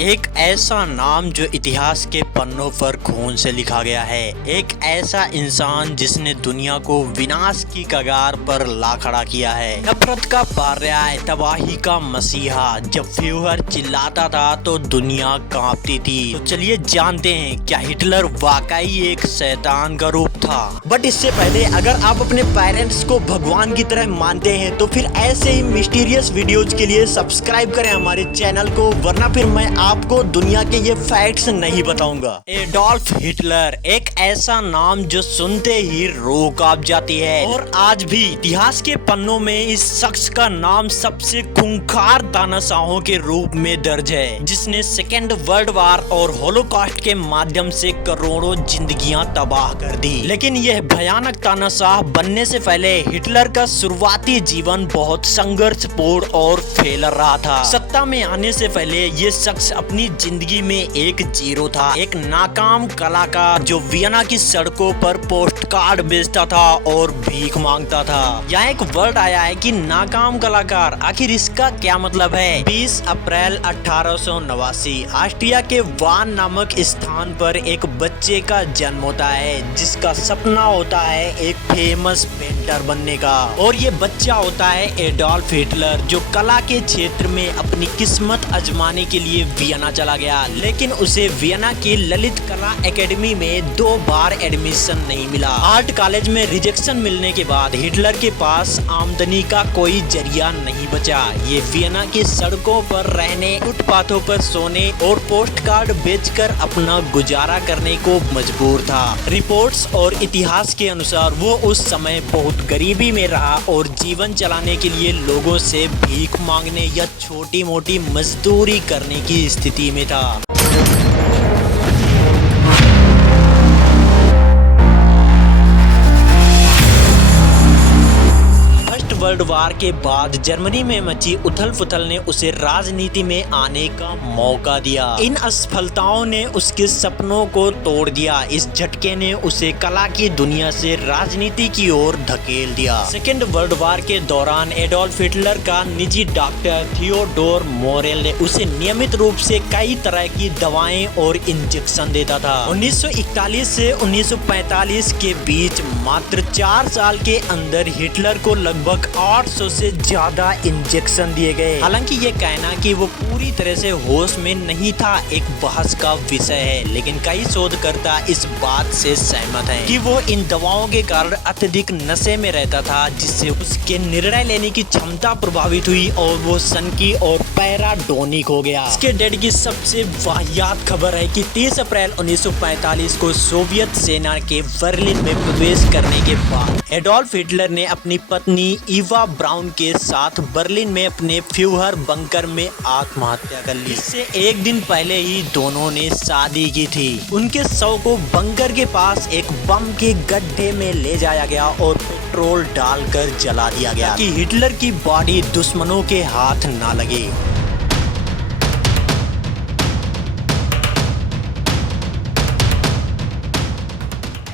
एक ऐसा नाम जो इतिहास के पन्नों पर खून से लिखा गया है। एक ऐसा इंसान जिसने दुनिया को विनाश की कगार पर ला खड़ा किया है। नफरत का पर्याय, तबाही का मसीहा। जब फ्यूहर चिल्लाता था तो दुनिया कांपती थी। तो चलिए जानते हैं, क्या हिटलर वाकई एक शैतान का रूप था? बट इससे पहले अगर आप अपने पेरेंट्स को भगवान की तरह मानते हैं तो फिर ऐसे ही मिस्टीरियस वीडियोज के लिए सब्सक्राइब करें हमारे चैनल को, वरना फिर मैं आपको दुनिया के ये फैक्ट्स नहीं बताऊंगा। एडोल्फ हिटलर एक ऐसा नाम जो सुनते ही रूह कांप जाती है, और आज भी इतिहास के पन्नों में इस शख्स का नाम सबसे खूंखार तानाशाहों के रूप में दर्ज है, जिसने सेकेंड वर्ल्ड वार और होलोकॉस्ट के माध्यम से करोड़ों जिंदगियां तबाह कर दी। लेकिन यह भयानक तानाशाह बनने से पहले हिटलर का शुरुआती जीवन बहुत संघर्षपूर्ण और फेलर रहा था। सत्ता में आने से पहले ये शख्स अपनी जिंदगी में एक जीरो था, एक नाकाम कलाकार जो वियना की सड़कों पर पोस्ट कार्ड बेचता था और भीख मांगता था। यहाँ एक वर्ड आया है कि नाकाम कलाकार, आखिर इसका क्या मतलब है? 20 अप्रैल 1889 ऑस्ट्रिया के वान नामक स्थान पर एक बच्चे का जन्म होता है, जिसका सपना होता है एक फेमस पेंटर बनने का। और ये बच्चा होता है एडोल्फ हिटलर, जो कला के क्षेत्र में अपनी किस्मत आजमाने के लिए वियना चला गया। लेकिन उसे वियना की ललित कला एकेडमी में 2 बार एडमिशन नहीं मिला। आर्ट कॉलेज में रिजेक्शन मिलने के बाद हिटलर के पास आमदनी का कोई जरिया नहीं बचा। ये वियना की सड़कों पर रहने, फुटपाथों पर सोने और पोस्ट कार्ड बेचकर अपना गुजारा करने को मजबूर था। रिपोर्ट्स और इतिहास के अनुसार वो उस समय बहुत गरीबी में रहा और जीवन चलाने के लिए लोगों से भीख मांगने या छोटी मोटी मजदूरी करने की स्थिति में था। वर्ल्ड वार के बाद जर्मनी में मची उथल पुथल ने उसे राजनीति में आने का मौका दिया। इन असफलताओं ने उसके सपनों को तोड़ दिया। इस झटके ने उसे कला की दुनिया से राजनीति की ओर धकेल दिया। सेकेंड वर्ल्ड वार के दौरान एडोल्फ हिटलर का निजी डॉक्टर थियोडोर मोरेल ने उसे नियमित रूप से कई तरह की दवाएं और इंजेक्शन देता था। 1941 से 1945 के बीच मात्र 4 साल के अंदर हिटलर को लगभग 800 से ज्यादा इंजेक्शन दिए गए। हालांकि ये कहना कि वो पूरी तरह से होश में नहीं था एक बहस का विषय है, लेकिन कई शोधकर्ता इस बात से सहमत हैं कि वो इन दवाओं के कारण अत्यधिक नशे में रहता था, जिससे उसके निर्णय लेने की क्षमता प्रभावित हुई और वो सनकी और पैराडोनिक हो गया। इसके डेथ की सबसे वाहियात खबर है कि 30 अप्रैल 1945 को सोवियत सेना के बर्लिन में प्रवेश करने के बाद एडोल्फ हिटलर ने अपनी पत्नी ईवा ब्राउन के साथ बर्लिन में अपने फ्यूहर बंकर में आत्महत्या कर ली। इससे एक दिन पहले ही दोनों ने शादी की थी। उनके शव को बंकर के पास एक बम के गड्ढे में ले जाया गया और पेट्रोल डालकर जला दिया गया कि हिटलर की बॉडी दुश्मनों के हाथ ना लगे।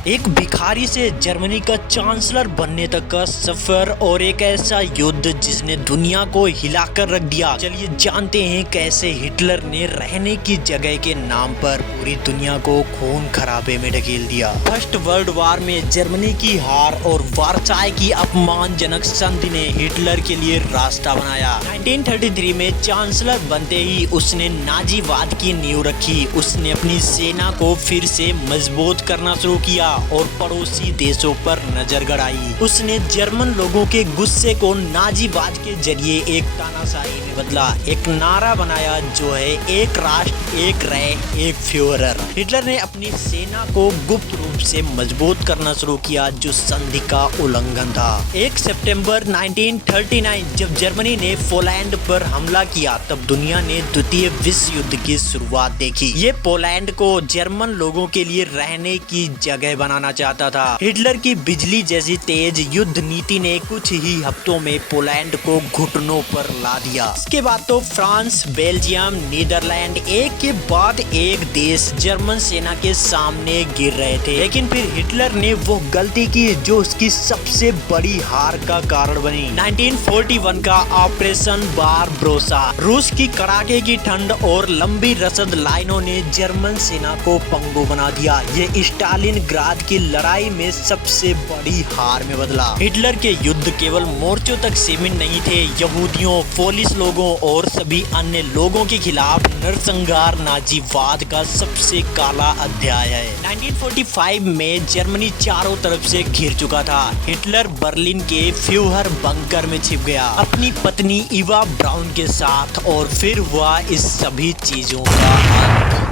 एक भिखारी से जर्मनी का चांसलर बनने तक का सफर और एक ऐसा युद्ध जिसने दुनिया को हिलाकर रख दिया। चलिए जानते हैं कैसे हिटलर ने रहने की जगह के नाम पर पूरी दुनिया को खून खराबे में ढकेल दिया। फर्स्ट वर्ल्ड वार में जर्मनी की हार और वारसाई की अपमानजनक संधि ने हिटलर के लिए रास्ता बनाया। 1933 में चांसलर बनते ही उसने नाजीवाद की नींव रखी। उसने अपनी सेना को फिर से मजबूत करना शुरू किया और पड़ोसी देशों पर नजर गड़ाई। उसने जर्मन लोगों के गुस्से को नाजीवाद के जरिए एक तानाशाही में बदला। एक नारा बनाया जो है एक राष्ट्र, एक राय, एक फ्यूहरर। हिटलर ने अपनी सेना को गुप्त रूप से मजबूत करना शुरू किया, जो संधि का उल्लंघन था। 1 सितंबर 1939 जब जर्मनी ने पोलैंड पर हमला किया, तब दुनिया ने द्वितीय विश्व युद्ध की शुरुआत देखी। ये पोलैंड को जर्मन लोगों के लिए रहने की जगह बनाना चाहता था। हिटलर की बिजली जैसी तेज युद्ध नीति ने कुछ ही हफ्तों में पोलैंड को घुटनों पर ला दिया। इसके बाद तो फ्रांस, बेल्जियम, नीदरलैंड एक के बाद एक देश जर्मन सेना के सामने गिर रहे थे। लेकिन फिर हिटलर ने वो गलती की जो उसकी सबसे बड़ी हार का कारण बनी। 1941 का ऑपरेशन बारबरोसा। रूस की कड़ाके की ठंड और लंबी रसद लाइनों ने जर्मन सेना को पंगु बना दिया। ये स्टालिनग्राद की लड़ाई में सबसे बड़ी हार में बदला। हिटलर के युद्ध केवल मोर्चों तक सीमित नहीं थे। यहूदियों, पोलिश लोगों और सभी अन्य लोगों के खिलाफ नरसंहार नाजीवाद का सबसे काला अध्याय है। 1945 में जर्मनी चारों तरफ से घिर चुका था। हिटलर बर्लिन के फ्यूहर बंकर में छिप गया अपनी पत्नी इवा ब्राउन के साथ, और फिर हुआ इस सभी चीजों का अंत।